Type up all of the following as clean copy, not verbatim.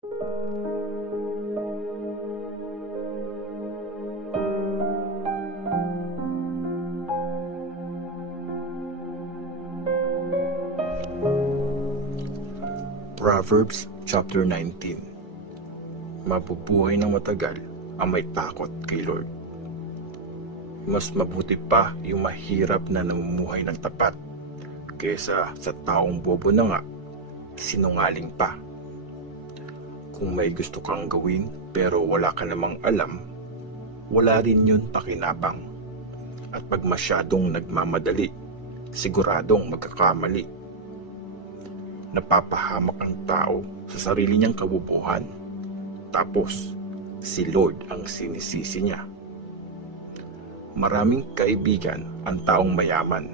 Proverbs chapter 19. Mabubuhay ng matagal ang may takot kay Lord. Mas mabuti pa yung mahirap na namumuhay ng tapat kaysa sa taong bobo na nga, sinungaling pa. Kung may gusto kang gawin pero wala ka namang alam, wala rin yun pakinabang. At pag masyadong nagmamadali, siguradong magkakamali. Napapahamak ang tao sa sarili niyang kabubuhan. Tapos, si Lord ang sinisisi niya. Maraming kaibigan ang taong mayaman,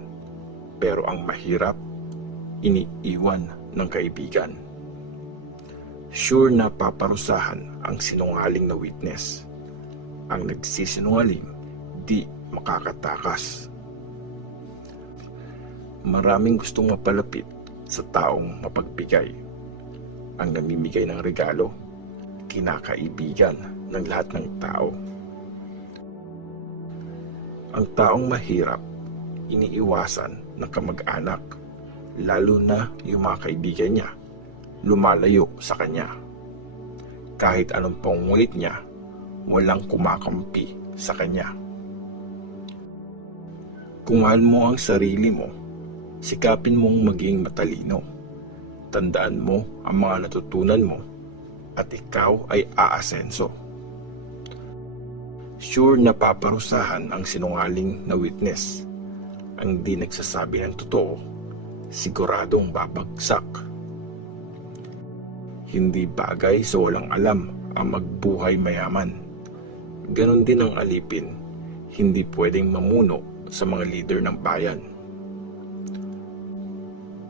pero ang mahirap, iniiwan ng kaibigan. Sure na paparusahan ang sinungaling na witness. Ang nagsisinungaling, di makakatakas. Maraming gustong mapalapit sa taong mapagbigay. Ang namimigay ng regalo, kinakaibigan ng lahat ng tao. Ang taong mahirap, iniiwasan ng kamag-anak, lalo na yung mga kaibigan niya, lumalayo sa kanya. Kahit anong pangungulit niya, walang kumakampi sa kanya. Kung mahal mo ang sarili mo, sikapin mong maging matalino. Tandaan mo ang mga natutunan mo at ikaw ay aasenso. Sure na paparusahan ang sinungaling na witness. Ang di nagsasabi ng totoo, siguradong babagsak. Hindi bagay sa walang alam ang magbuhay mayaman. Ganon din ang alipin, hindi pwedeng mamuno sa mga leader ng bayan.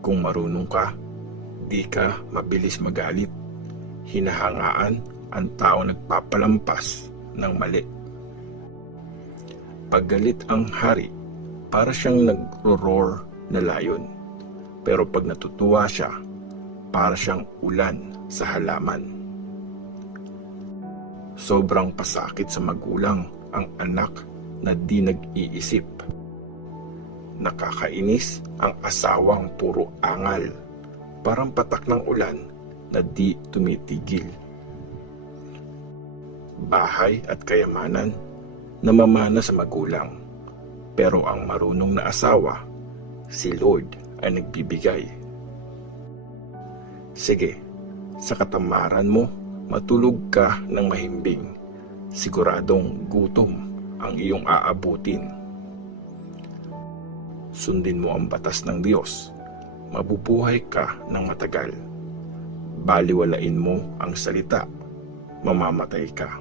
Kung marunong ka, di ka mabilis magalit. Hinahangaan ang tao nagpapalampas ng mali. Pag galit ang hari, para siyang nagro-roar na layon. Pero pag natutuwa siya, para siyang ulan sa halaman. Sobrang pasakit sa magulang ang anak na di nag-iisip. Nakakainis ang asawang puro angal, parang patak ng ulan na di tumitigil. Bahay at kayamanan namamana sa magulang, pero ang marunong na asawa, si Lord ay nagbibigay. Sige, sa katamaran mo, matulog ka ng mahimbing, siguradong gutom ang iyong aabutin. Sundin mo ang batas ng Diyos, mabubuhay ka ng matagal. Baliwalain mo ang salita, mamamatay ka.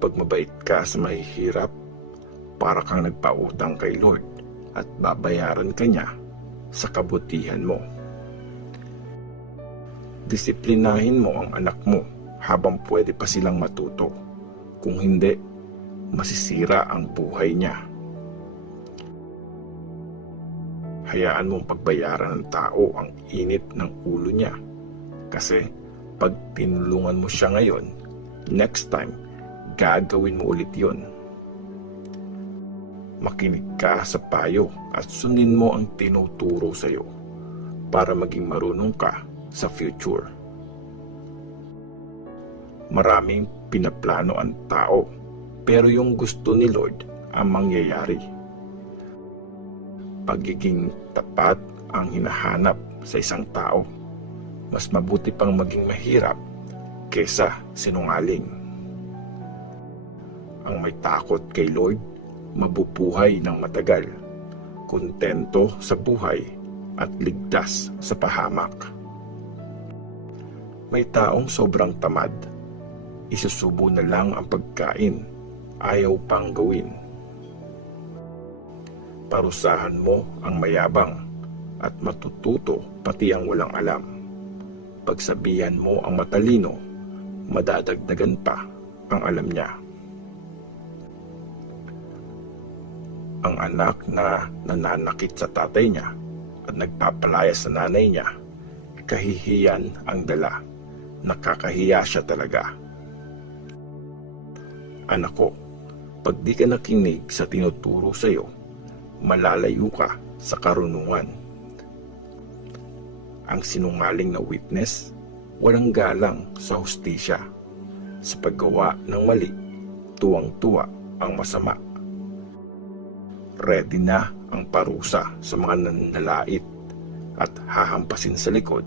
Pag mabait ka sa mahihirap, para kang nagpautang kay Lord at babayaran ka niya sa kabutihan mo. Disiplinahin mo ang anak mo habang pwede pa silang matuto. Kung hindi, masisira ang buhay niya. Hayaan mong pagbayaran ng tao ang init ng ulo niya. Kasi pag tinulungan mo siya ngayon, next time, gagawin mo ulit yun. Makinig ka sa payo at sundin mo ang tinuturo sa iyo para maging marunong ka sa future. Maraming pinaplano ang tao, pero yung gusto ni Lord ang mangyayari. Pagiging tapat ang hinahanap sa isang tao. Mas mabuti pang maging mahirap kesa sinungaling. Ang may takot kay Lord, mabubuhay ng matagal, kontento sa buhay at ligtas sa pahamak. May taong sobrang tamad, isusubo na lang ang pagkain, ayaw pang gawin. Parusahan mo ang mayabang at matututo pati ang walang alam. Pagsabihan mo ang matalino, madadagdagan pa ang alam niya. Ang anak na nananakit sa tatay niya at nagpapalaya sa nanay niya, kahihiyan ang dala. Nakakahiya siya talaga. Anak ko, pag di ka nakinig sa tinuturo sa iyo, malalayo ka sa karunungan. Ang sinungaling na witness, walang galang sa hustisya. Sa paggawa ng mali, tuwang-tuwa ang masama. Ready na ang parusa sa mga nanlalait at hahampasin sa likod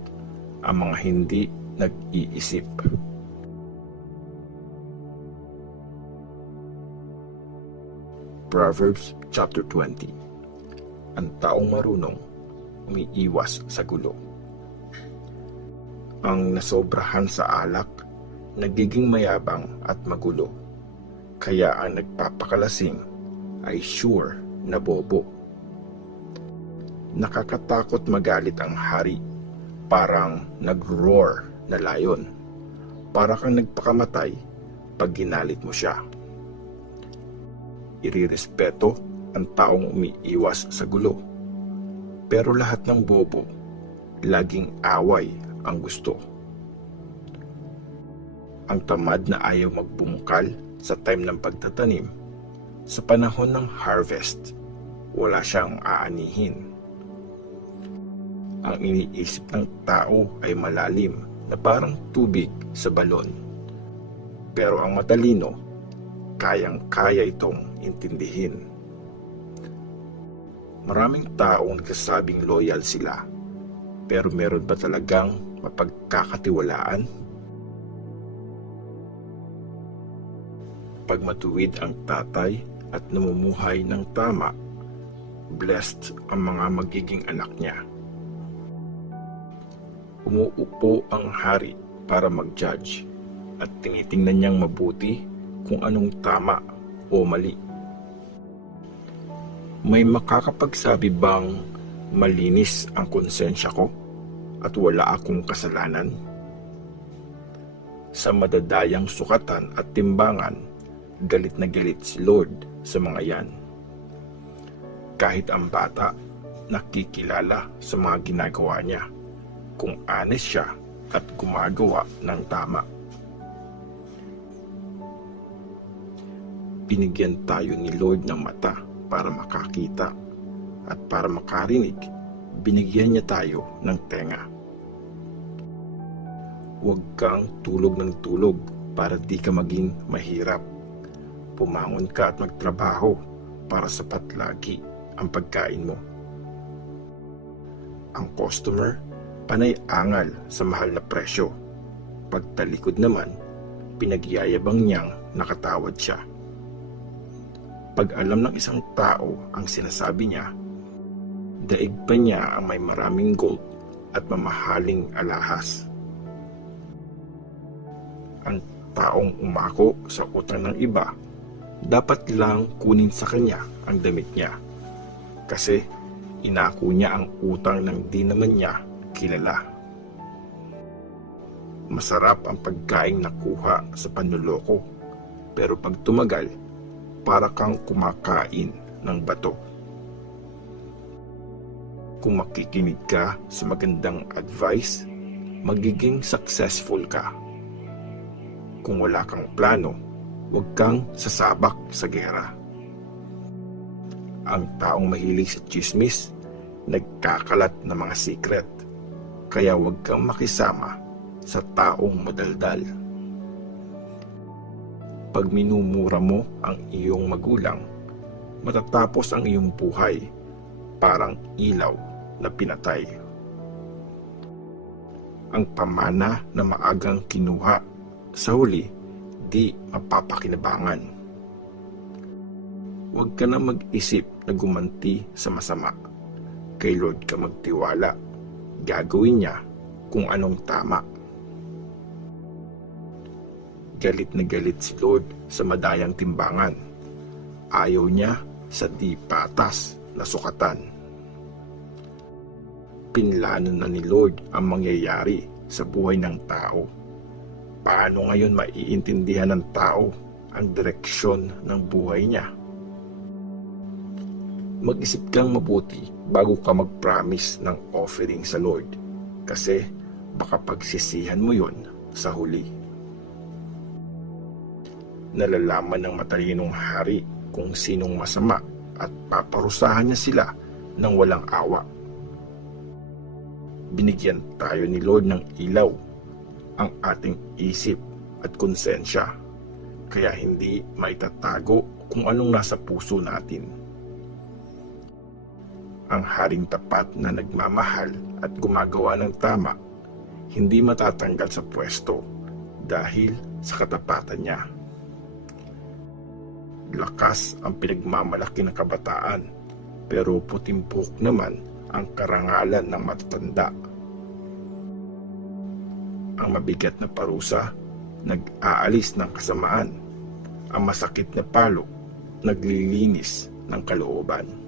ang mga hindi nag-iisip. Proverbs chapter 20. Ang taong marunong umiiwas sa gulo. Ang nasobrahan sa alak, nagiging mayabang at magulo. Kaya ang nagpapakalasing ay sure na bobo. Nakakatakot magalit ang hari, parang nag-roar na layon. Para kang nagpakamatay pag ginalit mo siya. Irirespeto ang taong umiiwas sa gulo. Pero lahat ng bobo, laging away ang gusto. Ang tamad na ayaw magbungkal sa time ng pagtatanim, sa panahon ng harvest, wala siyang aanihin. Ang iniisip ng tao ay malalim na parang tubig sa balon. Pero ang matalino, kayang-kaya itong intindihin. Maraming taong nagsasabing loyal sila, pero meron ba talagang mapagkakatiwalaan? Pag matuwid ang tatay at namumuhay ng tama, blessed ang mga magiging anak niya. Umuupo ang hari para mag-judge at tinitingnan niyang mabuti kung anong tama o mali. May makakapagsabi bang malinis ang konsensya ko at wala akong kasalanan? Sa madadayang sukatan at timbangan, galit na galit si Lord sa mga yan. Kahit ang bata, nakikilala sa mga ginagawa niya, kung honest siya at gumagawa ng tama. Binigyan tayo ni Lord ng mata para makakita, at para makarinig, binigyan niya tayo ng tenga. Huwag kang tulog ng tulog para di ka maging mahirap. Pumangon ka at magtrabaho para sapat lagi ang pagkain mo. Ang customer, panay angal sa mahal na presyo. Pagtalikod naman, pinagyayabang niyang nakatawad siya. Pag alam ng isang tao ang sinasabi niya, daig pa niya ang may maraming gold at mamahaling alahas. Ang taong umako sa utang ng iba, dapat lang kunin sa kanya ang damit niya. Kasi inako niya ang utang ng di naman niya kilala. Masarap ang pagkaing nakuha sa panloloko, pero pag tumagal, para kang kumakain ng bato. Kung makikinig ka sa magandang advice, magiging successful ka. Kung wala kang plano, huwag kang sasabak sa gera. Ang taong mahilig sa chismis, nagkakalat ng mga secret. Kaya huwag kang makisama sa taong madaldal. Pag minumura mo ang iyong magulang, matatapos ang iyong buhay parang ilaw na pinatay. Ang pamana na maagang kinuha, sa huli, di mapapakinabangan. Huwag ka na mag-isip na gumanti sa masama. Kay Lord ka magtiwala. Gagawin niya kung anong tama. Galit na galit si Lord sa madayang timbangan. Ayaw niya sa di patas na sukatan. Pinlano na ni Lord ang mangyayari sa buhay ng tao. Paano ngayon maiintindihan ng tao ang direksyon ng buhay niya? Mag-isip kang mabuti bago ka mag-promise ng offering sa Lord. Kasi baka pagsisihan mo yon sa huli. Nalalaman ng matalinong hari kung sinong masama at paparusahan niya sila ng walang awa. Binigyan tayo ni Lord ng ilaw, ang ating isip at konsensya, kaya hindi maitatago kung anong nasa puso natin. Ang haring tapat na nagmamahal at gumagawa ng tama, hindi matatanggal sa pwesto dahil sa katapatan niya. Lakas ang pinagmamalaki ng kabataan, pero putimpok naman ang karangalan ng matatanda. Ang mabigat na parusa, nag-aalis ng kasamaan. Ang masakit na palo, naglilinis ng kalooban.